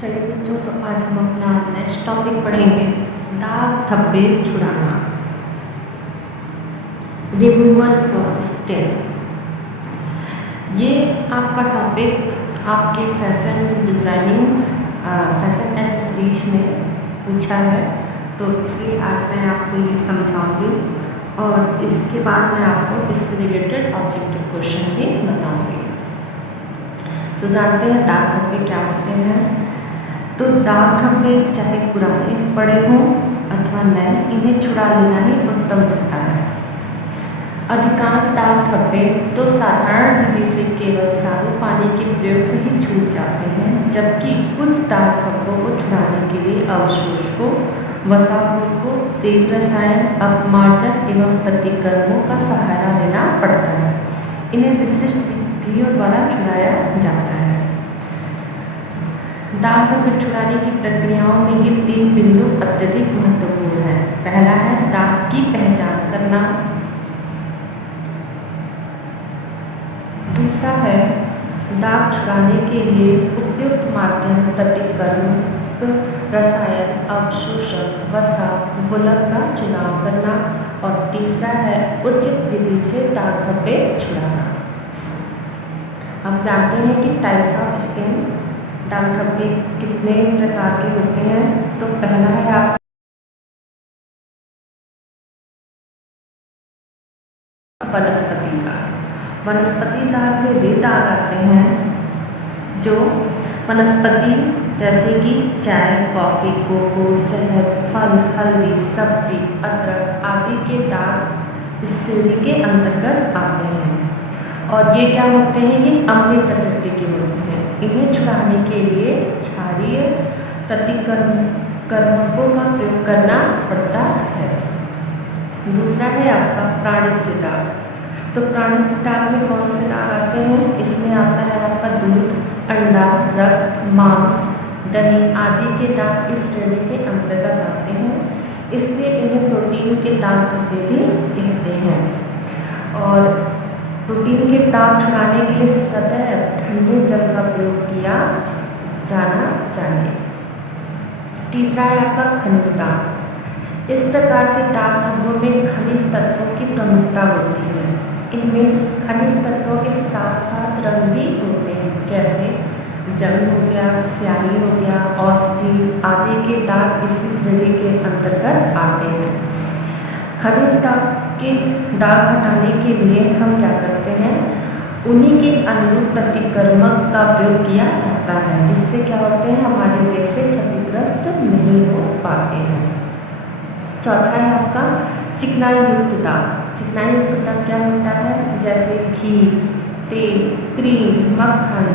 चलिए बच्चों, तो आज हम अपना नेक्स्ट टॉपिक पढ़ेंगे, दाग धब्बे छुड़ाना, रिमूवल फॉर स्टेन। ये आपका टॉपिक आपके फैशन डिज़ाइनिंग, फैशन एसेसरीज में पूछा है, तो इसलिए आज मैं आपको ये समझाऊंगी और इसके बाद मैं आपको इससे रिलेटेड ऑब्जेक्टिव क्वेश्चन भी बताऊंगी। तो जानते हैं दाग धब्बे क्या होते हैं। तो दाग धब्बे चाहे पुराने पड़े हों अथवा नए, इन्हें छुड़ा लेना ही उत्तम रहता है। अधिकांश दाग धब्बे तो साधारण विधि से केवल साबुन पानी के प्रयोग से ही छूट जाते हैं, जबकि कुछ दाग धब्बों को छुड़ाने के लिए अवशोषकों, वसा घोल को, तेल रसायन, अपमार्जक एवं प्रतिकर्मों का सहारा लेना पड़ता है। इन्हें विशिष्ट विधियों द्वारा छुड़ाया जाता है। दाग धब्बे छुड़ाने की प्रक्रियाओं में ये 3 बिंदु अत्यधिक महत्वपूर्ण हैं। पहला है दाग की पहचान करना, दूसरा है दाग छुड़ाने के लिए उपयुक्त माध्यम, प्रतिकर्म, रसायन, अवशोषक, वसा, घोलक का चुनाव करना, और तीसरा है उचित विधि से दाग धब्बे छुड़ाना। हम जानते हैं कि टाइप्स ऑफ स्टेन, दाग धब्बे कितने प्रकार के होते हैं। तो पहला है आपका वनस्पति दाग। वनस्पति दाग में वे दाग आते हैं जो वनस्पति जैसे कि चाय, कॉफ़ी, कोको, शहद, फल, हल्दी, सब्जी, अदरक आदि के दाग इस श्रेणी के अंतर्गत आते हैं। और ये क्या होते हैं, ये अम्लीय प्रकृति के होते हैं। इन्हें छुड़ाने के लिए क्षारीय प्रतिकर्मकों का प्रयोग करना पड़ता है। दूसरा है आपका प्राणिज दाग। तो प्राणिज दाग में कौन से दाग आते हैं, इसमें आता है आपका दूध, अंडा, रक्त, मांस, दही आदि के दाग इस श्रेणी के अंतर्गत आते हैं, इसलिए इन्हें प्रोटीन के दाग धब्बे भी कहते हैं। और प्रोटीन के दाग छुड़ाने के लिए सदैव ठंडे जल का प्रयोग किया जाना चाहिए। तीसरा है आपका खनिज दाग। इस प्रकार के दाग धब्बों में खनिज तत्वों की प्रमुखता होती है। इनमें खनिज तत्वों के साथ साथ रंग भी होते हैं, जैसे जंग हो गया, स्याही हो गया, औषधि आदि के दाग इसी श्रेणी के अंतर्गत आते हैं। खनिज दाग हटाने के लिए हम क्या करते हैं, उन्हीं के अनुरूप प्रतिकर्मक का प्रयोग किया जाता है, जिससे क्या होते हैं, हमारे रेशे क्षतिग्रस्त नहीं हो पाते हैं। चौथा है आपका चिकनाई युक्त दाग। चिकनाई युक्त दाग क्या होता है, जैसे घी, तेल, क्रीम, मक्खन,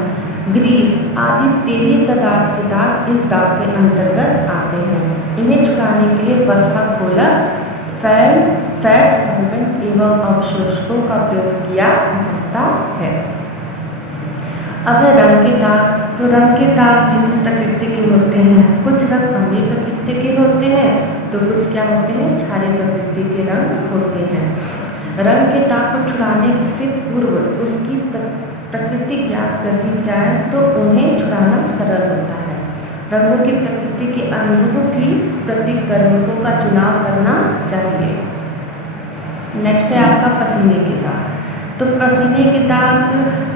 ग्रीस आदि तेलीय पदार्थ के दाग इस दाग के अंतर्गत आते हैं। इन्हें छुड़ाने के लिए वसा घोलक, फैट सॉल्वेंट एवं अवशोषकों का प्रयोग किया जाता है। अब है रंग के दाग। तो रंग के दाग भिन्न प्रकृति के होते हैं। कुछ रंग अम्लीय प्रकृति के होते हैं, तो कुछ क्या होते हैं, क्षारीय प्रकृति के रंग होते हैं। रंग के दाग को छुड़ाने से पूर्व उसकी प्रकृति ज्ञात कर ली जाए तो उन्हें छुड़ाना सरल होता है। रंगों की प्रकृति के अनुरूप ही प्रतिकर्मकों का चुनाव करना चाहिए। नेक्स्ट है आपका पसीने के दाग। तो पसीने के दाग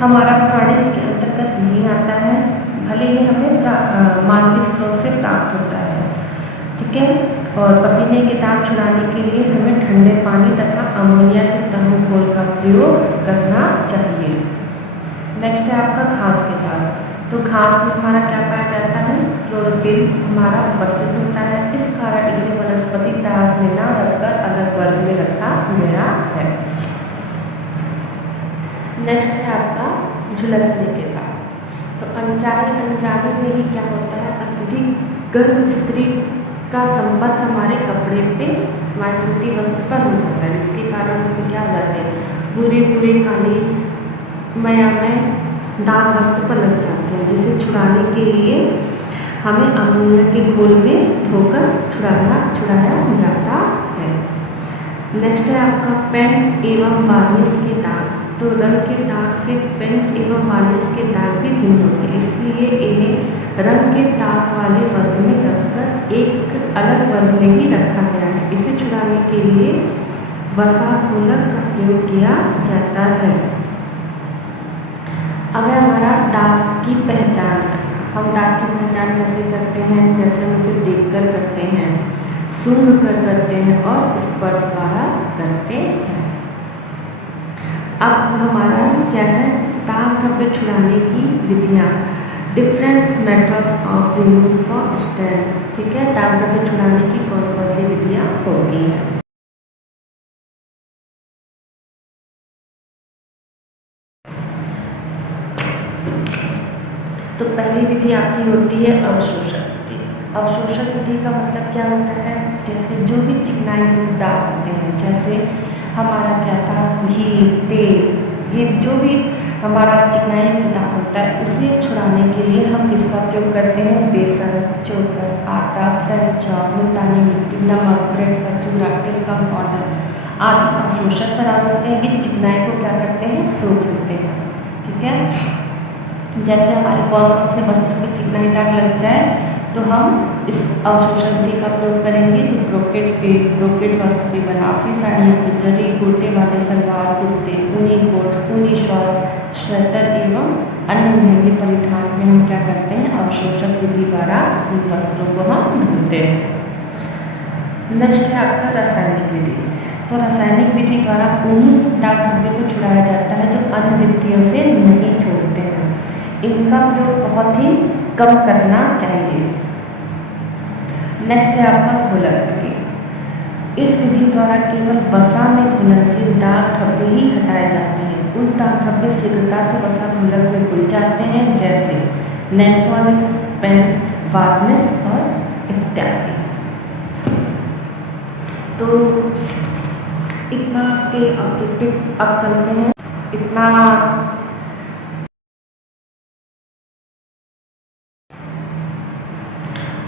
हमारा प्राणिज के अंतर्गत नहीं आता है, भले ही हमें मानवीय स्रोत से प्राप्त होता है, ठीक है। और पसीने के दाग छुड़ाने के लिए हमें ठंडे पानी तथा अमोनिया के तनु घोल का प्रयोग करना चाहिए। नेक्स्ट है आपका घास के दाग। तो घास में हमारा क्या पाया जाता है, क्लोरोफिल हमारा उपस्थित होता है, इस कारण इसे वनस्पति दाग में न रखकर अलग वर्ग में रखा गया है। नेक्स्ट है आपका झुलसने के दाग। तो अनजाने में ही क्या होता है, अत्यधिक गर्म स्त्री का संपर्क हमारे कपड़े पे, हमारे सूती वस्त्र पर हो जाता है, जिसके कारण उसमें क्या हो जाते हैं, पूरे काली मयामय दाग वस्त्र पर लग जाते हैं, जिसे छुड़ाने के लिए हमें अमोनिया के घोल में धोकर छुड़ाया जाता है। नेक्स्ट है आपका पेंट एवं वार्निश के दाग। तो रंग के दाग से पेंट एवं वार्निश के दाग भी भिन्न होते हैं, इसलिए इन्हें रंग के दाग वाले वर्ग में रखकर एक अलग वर्ग में ही रखा गया है। इसे छुड़ाने के लिए वसा घोलक का प्रयोग किया जाता है। अब है हमारा दाग की पहचान करना। हम दाग की पहचान कैसे करते हैं? जैसे हम इसे देखकर करते हैं, सूंघ कर करते हैं और स्पर्श द्वारा करते हैं। अब हमारा क्या है, दाग धब्बे छुड़ाने की विधियाँ, different methods of remove for stand. ठीक है, दाग धब्बे छुड़ाने की कौन कौन सी विधियाँ होती हैं? तो पहली विधि आपकी होती है अवशोषक विधि। अवशोषक विधि का मतलब क्या होता है? जैसे जो भी चिकनाई युक्त दाग होते हैं, जैसे हमारा क्या था, घी, तेल, ये जो भी हमारा चिकनाई युक्त दाग होता है, उसे छुड़ाने के लिए हम किसका प्रयोग करते हैं? बेसन, चोकर, आटा, फ्रेंच चॉप, मुल्तानी मिट्टी, नमक, ब्रेड का चूरा, टेलकम पाउडर आदि अवशोषक पदार्थ होते हैं। ये चिकनाई को क्या करते हैं? सोख लेते हैं। ठीक है, जैसे हमारे कौन कौन से वस्त्र पे चिकनाई दाग लग जाए तो हम इस अवशोषक विधि का प्रयोग करेंगे। तो ब्रोकेट वस्त्र पे, बनारसी साड़ियों पे, जरी गोटे वाले सलवार कुर्ते, ऊनी कोट्स, ऊनी शॉल, स्वेटर एवं अन्य महंगे परिधान में हम क्या करते हैं? अवशोषक विधि द्वारा इन वस्त्रों को हम धुलते हैं। नेक्स्ट है आपका रासायनिक विधि। तो रासायनिक विधि द्वारा उन्हीं दाग धब्बे को छुड़ाया जाता है जो अन्य विधियों से नहीं छोड़ते हैं। इनका प्रयोग बहुत ही कम करना चाहिए। नेक्स्ट है आपका घोलक विधि। इस विधि द्वारा केवल वसा में घुलनशील दाग धब्बे ही हटाए जाते हैं। उस दाग धब्बे शीघ्रता से वसा घोलक में घुल जाते हैं, जैसे नेल पॉलिश, पेंट, वार्निश और इत्यादि। तो इतना के ऑब्जेक्टिव अब चलते हैं। इतना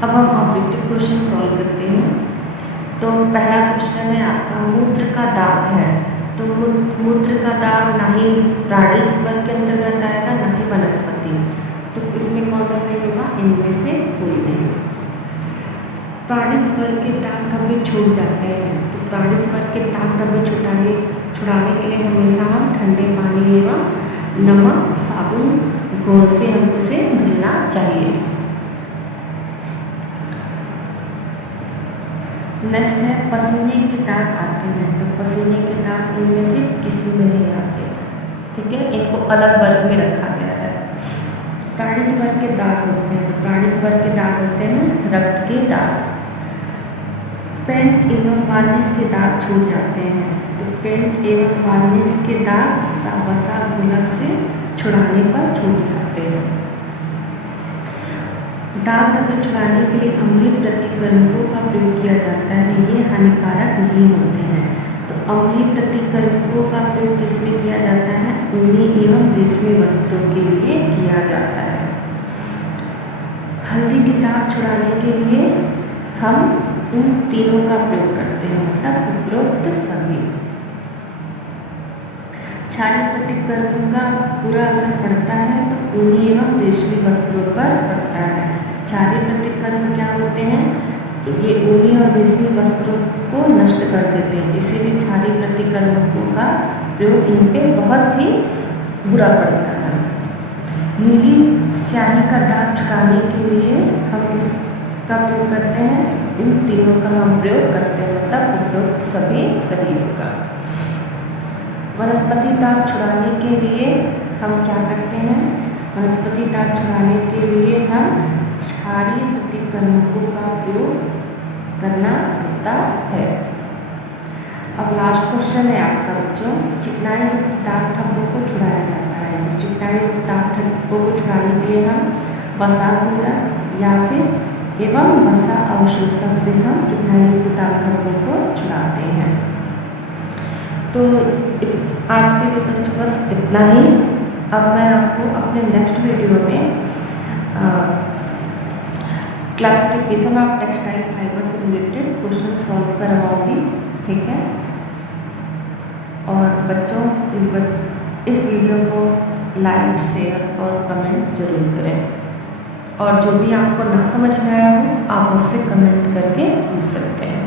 अब हम ऑब्जेक्टिव क्वेश्चन सॉल्व करते हैं। तो पहला क्वेश्चन है आपका, मूत्र का दाग है। तो मूत्र का दाग ना ही प्राणिज वर्ग के अंतर्गत आएगा, ना ही वनस्पति। तो इसमें कौन सा सही होगा? इनमें से कोई नहीं। प्राणिज वर्ग के दाग धब्बे छूट जाते हैं। तो प्राणिज वर्ग के दाग धब्बे छुड़ाने के लिए हमेशा हम ठंडे पानी एवं नमक, साबुन, घोल से हम उसे धुलना चाहिए। नेक्स्ट है पसीने के दाग आते हैं। तो पसीने के दाग इनमें से किसी में नहीं आते। ठीक है, इनको अलग वर्ग में रखा गया है। प्राणिज वर्ग के दाग होते हैं। तो प्राणिज वर्ग के दाग होते हैं रक्त के दाग। पेंट एवं वार्निश के दाग छूट जाते हैं। तो पेंट एवं वार्निश के दाग वसा घोलक से छुड़ाने पर छूट जाते हैं। दाग धब्बे छुड़ाने के लिए अम्लीय प्रतिकर्मकों का प्रयोग किया जाता है। ये हानिकारक नहीं होते हैं। तो अम्लीय प्रतिकर्मकों का प्रयोग किसमें किया जाता है? ऊनी एवं रेशमी वस्त्रों के लिए किया जाता है। हल्दी के दाग छुड़ाने के लिए हम इन तीनों का प्रयोग करते हैं, मतलब उपरोक्त सभी। क्षारीय प्रतिकर्मकों का बुरा असर पड़ता है तो ऊनी एवं रेशमी वस्त्रों पर पड़ता है। क्षारीय प्रतिकर्म क्या होते हैं? ये ऊनी और रेशमी वस्त्रों को नष्ट कर देते हैं, इसीलिए क्षारीय प्रतिकर्मकों का प्रयोग इन पे बहुत ही बुरा पड़ता है। नीली स्याही का दाग छुड़ाने के लिए हम किसका प्रयोग करते हैं? इन तीनों का हम प्रयोग करते हैं, मतलब उपरोक्त सभी सही होगा। वनस्पति दाग छुड़ाने के लिए हम क्या करते हैं? वनस्पति दाग छुड़ाने के लिए हम क्षारीय प्रतिकर्मकों का प्रयोग करना होता है। अब लास्ट क्वेश्चन है आपका बच्चों, चिकनाई युक्त दाग धब्बों को छुड़ाया जाता है। तो चिकनाई युक्त दाग धब्बों को छुड़ाने के लिए हम वसा घोलक या फिर एवं वसा अवशोषक से हम चिकनाई युक्त दाग धब्बों को छुड़ाते हैं। तो आज के लिए बच्चों बस इतना ही। अब मैं आपको अपने नेक्स्ट वीडियो में क्लासिफिकेशन ऑफ टेक्सटाइल फाइबर से रिलेटेड क्वेश्चन सॉल्व करवाऊंगी। ठीक है, और बच्चों इस वीडियो को लाइक, शेयर और कमेंट ज़रूर करें। और जो भी आपको ना समझ में आया हो आप मुझसे कमेंट करके पूछ सकते हैं।